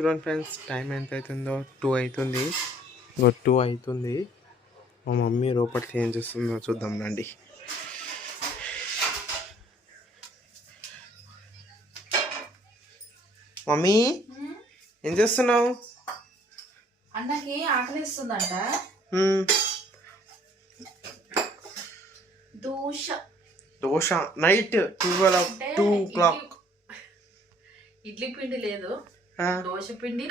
చూడండి friends, time ఎంత అవుతుందో 2 అవుతుంది. 2 అవుతుంది. మా మమ్మీ లోపలికి ఏం చేస్తుందో చూద్దాం రండి. మమ్మీ ఏం చేస్తున్నావు? అన్నకి ఆకలిస్తుందంట. Dosa night 2 o'clock. ఇడ్లీ పిండి లేదు, దోశ పిండి.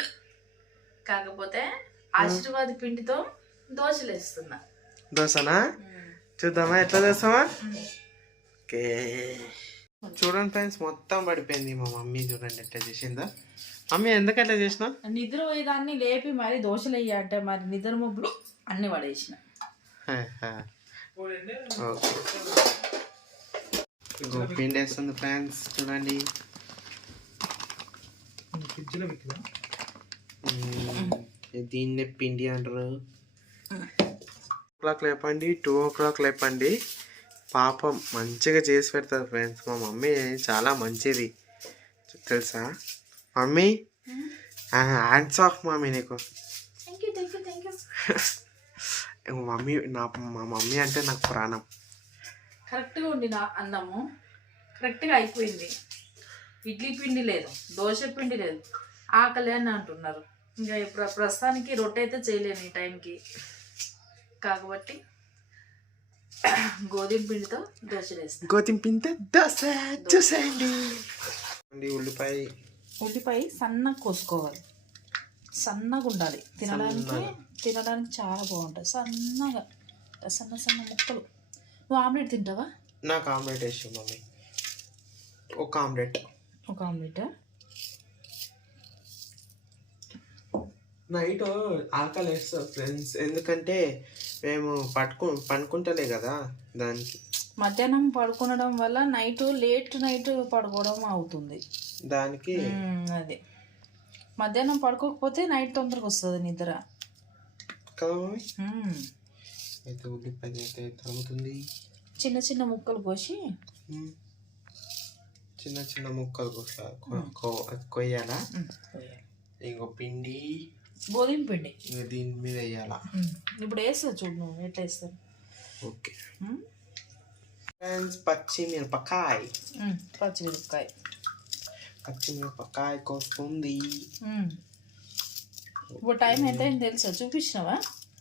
కాకపోతే ఆశీర్వాద్ పిండితో దోశలు వేస్తున్నా. దోశనా? చూద్దామా ఎట్లా చేస్తామా? ఓకే చూడండి ఫ్రెండ్స్, మొత్తం పడిపోయింది. మా మమ్మీ చూడండి ఎట్లా చేసిందా. మమ్మీ ఎందుకు ఎట్లా చేసిన? నిద్ర పోయేదాన్ని లేపి మరి దోశలు వేయంటే మరి నిద్ర ముబ్బులు అన్ని పడేసిన. పిండి వేస్తుంది ఫ్రెండ్స్, చూడండి. దీన్నే పిండి అంటారు. 2 o'clock లేపండి, 2 o'clock లేపండి. పాపం మంచిగా చేసి పెడతారు ఫ్రెండ్స్. మా మమ్మీ చాలా మంచిది తెలుసా. మమ్మీ హ్యాండ్స్ ఆఫ్ మమ్మీ నీకు. మమ్మీ మా మమ్మీ అంటే నాకు ప్రాణం. కరెక్ట్గా ఉండి నా అన్నము కరెక్ట్గా అయిపోయింది. ఇడ్లీ పిండి లేదు, దోశ పిండి లేదు, ఆకలి అని అంటున్నారు. ఇంకా ఇప్పుడు ప్రస్తుతానికి రొట్టె అయితే చేయలేను ఈ టైంకి. కాబట్టి గోధుమ పిండితో దోశలు వేస్తాను. గోధుమ పిండితో దోశ చూసేయండి. ఉల్లిపాయ సన్నగా కోసుకోవాలి, సన్నగా ఉండాలి. తినడానికి చాలా బాగుంటుంది. సన్నగా సన్న ముక్కలు. నువ్వు ఆమ్లెట్ తింటావా? నాకు ఆమ్లెట్ వేసి మమ్మీ. ఒక ఆమ్లెట్. నైట్ ఆకలి వేస్తుంది ఫ్రెండ్స్, ఎందుకంటే మేము పడుకుంటలే కదా. దానికి మధ్యాహ్నం పడుకోవడం వల్ల నైట్ పడుకోవడం అవుతుంది. దానికి అదే మధ్యాహ్నం పడుకోకపోతే నైట్ తొందరగా వస్తుంది నిద్ర కదా. అయితే ఉల్లిపాయ అయితే తరుగుతుంది. చిన్న ముక్కలు కోసి చిన్న ముక్కలు కొయ్యాలా? ఇంకో పిండి, గోధుమ పిండి దీని మీద వేయాలా? ఇప్పుడు వేస్తా చూడు నువ్వు ఎట్లా వేస్తావు. ఓకే ఫ్రెండ్స్, పచ్చిమిరపకాయ కోస్తుంది. ఇప్పుడు టైం ఎంత అయింది తెలుసా? చూపించినావా?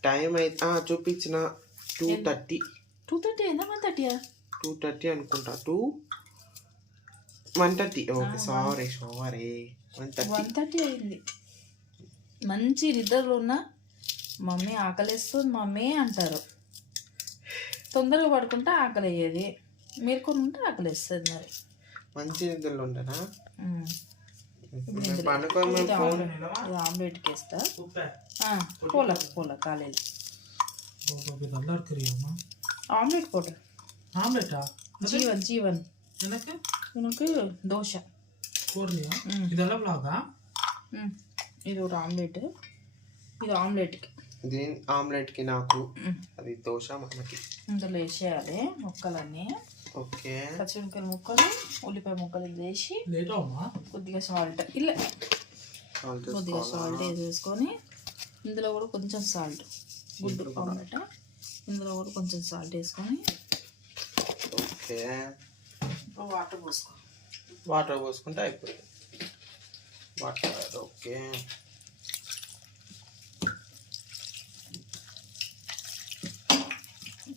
టైం అయితే చూపించిన 2:30. 2:30 అయిందా? 1:30? 2:30 అనుకుంటా. 1:30. ఓకే సారీ 1:30 అయింది. మంచి నిద్రలో ఉన్న మమ్మీ ఆకలిస్తుంది మమ్మీ అంటారు. తొందరగా పడుకుంటే ఆకలి అయ్యేది, మీరు కొన్ని ఉంటే ఆకలిస్తుంది. మరి మంచి నిద్రలో ఉంటారా? ఆమ్లెట్కి వేస్తా. పోలా కాలేదు ఆమ్లెట్ పోట. జీవన్ ఉనకు దోశ. ఇది ఒక ఆమ్లెట్. ఇది ఆమ్లెట్కి, దీని ఆమ్లెట్కి నాకు, అది దోశ మనకి. ఇందులో వేసేయాలి ముక్కలన్నీ. ఓకే పచ్చిమిరపకాయ ముక్కలు, ఉల్లిపాయ ముక్కలు వేసి కొద్దిగా సాల్ట్ వేసేసుకొని, ఇందులో కూడా కొంచెం సాల్ట్, గుడ్డు ఆమ్లెట్, ఇందులో కూడా కొంచెం సాల్ట్ వేసుకొని. ఓకే వాటర్ పోసుకుంటే అయిపోయింది. ఓకే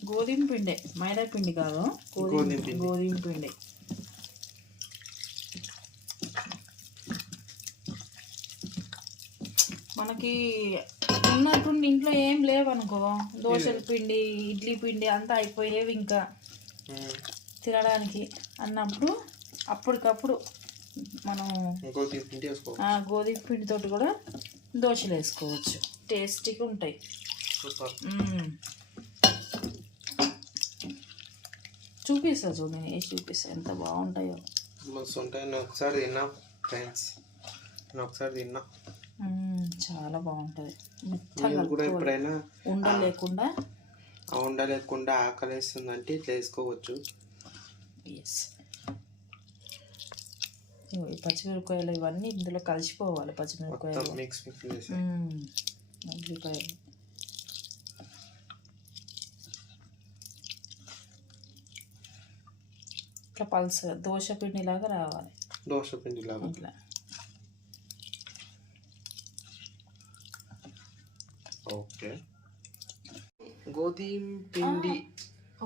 గోధుమ పిండి, మైదా పిండి కాదు, గోధుమ పిండి. మనకి ఉన్నట్టుండి ఇంట్లో ఏం లేవనుకో, దోశల పిండి, ఇడ్లీ పిండి అంతా అయిపోయేవి ఇంకా తినడానికి అన్నప్పుడు అప్పటికప్పుడు మనం గోధుమ పిండితో కూడా దోశలు వేసుకోవచ్చు. టేస్టీగా ఉంటాయి. చూపిస్తా చూడు, నేను వేసి చూపిస్తా ఎంత బాగుంటాయో. మస్తు ఉంటాయి. నేను ఒకసారి తిన్నా ఫ్రెండ్స్, చాలా బాగుంటుంది. కూడా ఎప్పుడైనా ఉండలేకుండా ఆకలిస్తుందంటే ఇట్లా వేసుకోవచ్చు. ఈ పచ్చిమిరపకాయలు ఇవన్నీ ఇందులో కలిసిపోవాలి. పచ్చిమిరపకాయలు, మిక్స్ చేసి ఉల్లిపాయలు, ఇట్లా పల్సగా దోశ పిండిలాగా రావాలి. దోశ పిండిలాగా ఇట్లా ఓకే. గోధుమ పిండి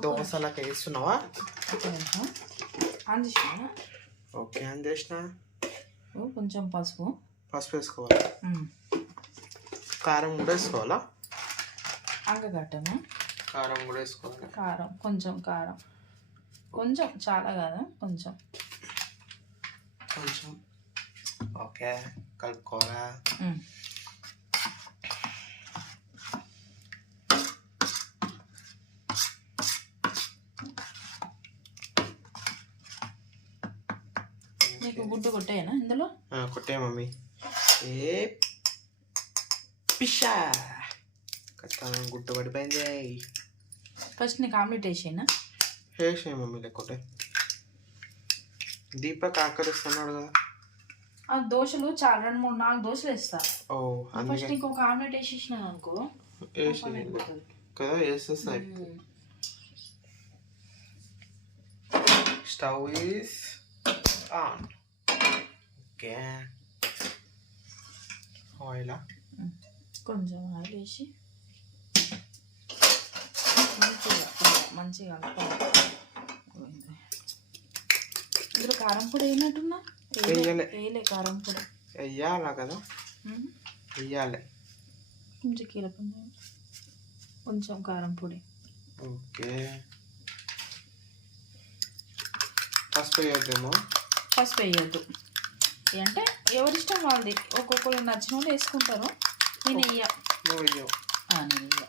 దోశలకు వేస్తున్నావా? ఆన్ చేసిన. ఓకే, ఆన్ చేసిన. కొంచెం పసుపు వేసుకోవాలా? కారం కూడా వేసుకోవాలా? అంగగట్టము కారం కూడా వేసుకోవాలి. కారం కొంచెం చాలా కాదు, కొంచెం. ఓకే, కలుపుకోవాలా? నీకు గుడ్డు కొట్టేనా ఇందులో? కొట్టే మమ్మీ. ఏ పిషా ఖచ్చితంగా గుడ్డు పడిపోయింది. ఫస్ట్ నీకు ఆమ్లెట్ వేసేనా? వేసే మమ్మీ లేకుంటే దీపక్ ఆకలిస్తున్నాడు కదా. ఆ దోశలు చాలా 2, 3, 4 దోశలు వేస్తా. ఫస్ట్ అందుకే ఇంకొక ఆమ్లెట్ వేసేసిన అనుకో వేసి కదా, వేసేస్తా. Stove is on. ఓకే, ఆయిలా? కొంచెం ఆయిల్ వేసి మంచిగా కలపాలి. ఇందులో కారం పొడి వేయనట్టున్నా? వేయలే కారం పొడి. వేయాలా కదా, వేయాలి. కొంచెం కీలపండి, కొంచెం కారం పొడి. ఓకే, పసుపు వేయద్దేమో? పసుపు వేయద్దు అంటే ఎవరిష్టం వాళ్ళది. ఒక్కొక్కరు నచ్చిన వాళ్ళు వేసుకుంటారు. నేను వెయ్య. నువ్వు వెయ్యవు? నేను వెయ్య.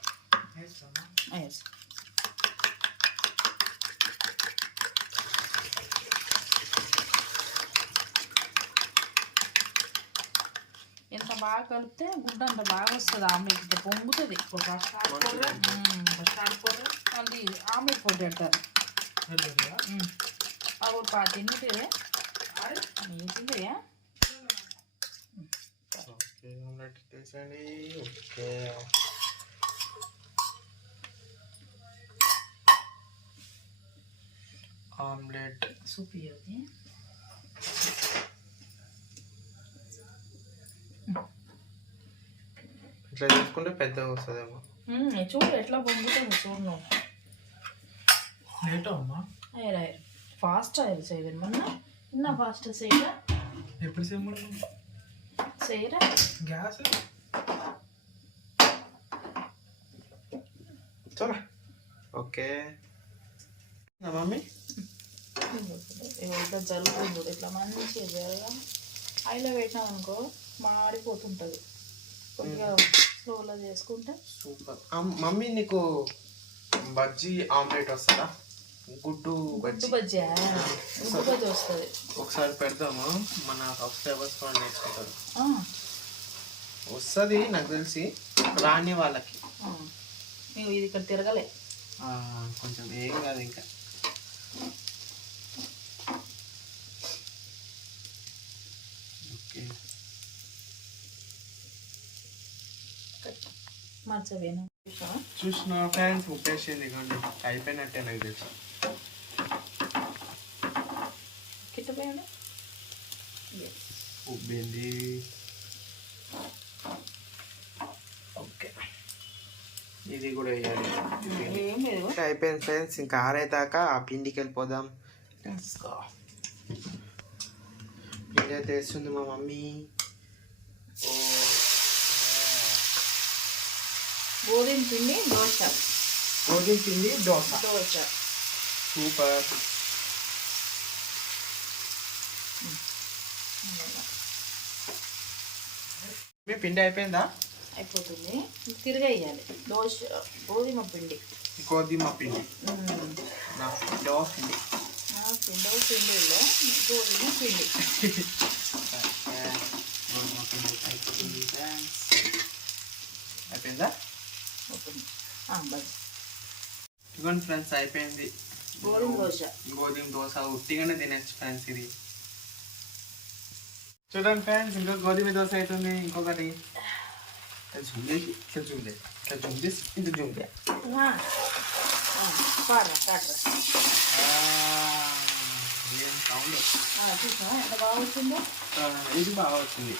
ఎంత బాగా కలిపితే గుడ్డ అంత బాగా వస్తుంది. ఆమ్లెట్ ఇట్లా పొంగుతుంది. ఫస్ట్ ఆడుకోరు మళ్ళీ ఆమ్లెట్ పొడి పెడతారు. అవి తింటే తిందయా? ఓకే, ఆమ్లెట్ తీసండి. ఓకే, ఆమ్లెట్ సూప్ ఇవ్వది. ఇట్లా చేసుకుంటే పెద్దగా వస్తుందేమో. చూడు ఎట్లా పొంగుతుంది, చూడు నువ్వు. అమ్మా ఫాస్ట్ ఆయిల్ చేయలేదు మొన్న. ఇన్నా ఫాస్ట్ చేయరా? ఎప్పుడు చేయరా? గ్యాస్ చాలా. ఓకే మమ్మీ, ఇట్లా జరుగుతుంది. ఇట్లా మంచిగా జరగా ఆయిల్లో పెట్టినాం అనుకో మాడిపోతుంటుంది. కొద్దిగా స్లోలో చేసుకుంటే సూపర్. మమ్మీ నీకు బజ్జీ ఆమ్లెట్ వస్తుందా? గుడ్డు బజ్జీ బజ్జీ వస్తుంది. ఒకసారి పెడదాము, మన సబ్స్క్రైబర్స్ కూడా నేర్చుకుంటారు. వస్తుంది నాకు తెలిసి, రాని వాళ్ళకి. ఇది ఇక్కడ తిరగలే, కొంచెం ఏం కాదు ఇంకా. ఓకే, మర్చిపోయాను. చూసిన ఫ్రెండ్స్, ఉప్పేసింది కానీ అయిపోయినట్టే నాకు తెలుసు. కిట్టపోయాడు, ఉబ్బింది. ఓకే, ఇది కూడా వేయాలి. ఏం లేదు. అయిపోయింది ఫ్రెండ్స్, ఇంకా ఆరేదాకా ఆ పిండికి వెళ్ళిపోదాం. పిండి అయితే వేస్తుంది మా మమ్మీ. గోధుమ పిండి దోశ. గోధుమ పిండి దోశ. సూపర్. మీ పిండి అయిపోయిందా? అయిపోతుంది. తిరగేయాలి. దోశ గోధుమ పిండి. గోధుమ పిండి దోశ పిండి. పిండిలో గోధుమ పిండి. అయిపోయిందా? ఇదిగోండి ఫ్రెండ్స్, అయిపోయింది గోధుమ దోశ. గోధుమ దోశ ఉట్టిగానే తినచ్చు ఫ్రెండ్స్. ఇది చూడండి ఫ్రెండ్స్, ఇంకో గోధుమ దోశ అవుతుంది. ఇంకొకటి ఇట్లా జూమ్ చేయి, ఇట్లా జూమ్ చేసి ఇంత జూమ్ చేయి. ఏం సౌండ్. ఎంత బాగా వచ్చిందో. ఇది బాగా వచ్చింది.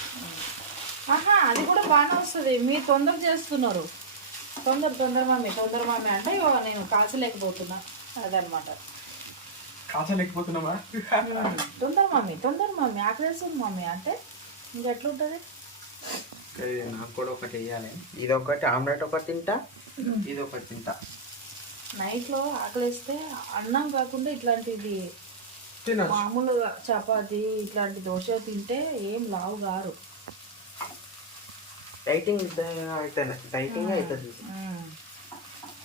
అది కూడా బాగానే వస్తుంది. మీరు తొందర చేస్తున్నారు. తొందర మమ్మీ అంటే ఇగో నేను కాల్చలేకపోతున్నా. అదనమాట. కాల్చలేకపోతున్నావా? తొందర మమ్మీ ఆకలేస్తుంది మమ్మీ అంటే ఇంకెట్లుంటుంది. నాకు కూడా ఒకటి వేయాలి. ఇది ఒకటి ఆమ్లెట్ ఒకటి తింటా, ఇది ఒకటి తింటా. నైట్లో ఆకలిస్తే అన్నం కాకుండా ఇట్లాంటిది మామూలుగా చపాతి ఇట్లాంటి దోశ తింటే ఏం లావు గారు. డైటింగ్ అవుతుంది. డైటింగ్ అవుతుంది.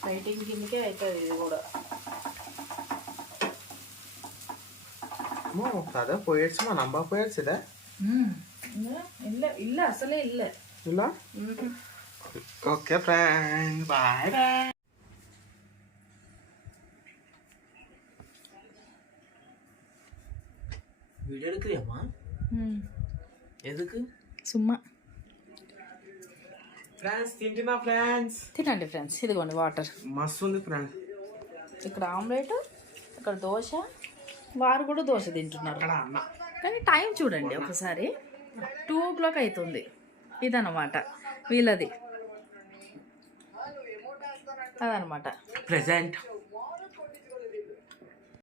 డైటింగ్ కిందకే అవుతుంది ఇది కూడా. కదా పోయేసి మా నమ్మ పోయేసి ఇదా ఇల్ల అసలే ఇల్లే ఇలా. Okay friends, bye bye. Video எடுக்கிறியாமா? ఎదుకు సుమ్మా. ఫ్రెండ్స్ తింటున్నా ఫ్రెండ్స్. తినండి ఫ్రెండ్స్. ఇదిగోండి వాటర్. మస్తు ఉంది ఫ్రెండ్స్. ఇక్కడ ఆమ్లెట్, ఇక్కడ దోశ. వారు కూడా దోశ తింటున్నారు. అక్కడ అన్న. కానీ టైం చూడండి ఒకసారి. 2 o'clock అవుతుంది. ఇదన్నమాట వీళ్ళది. అదనమాట ప్రెజెంట్.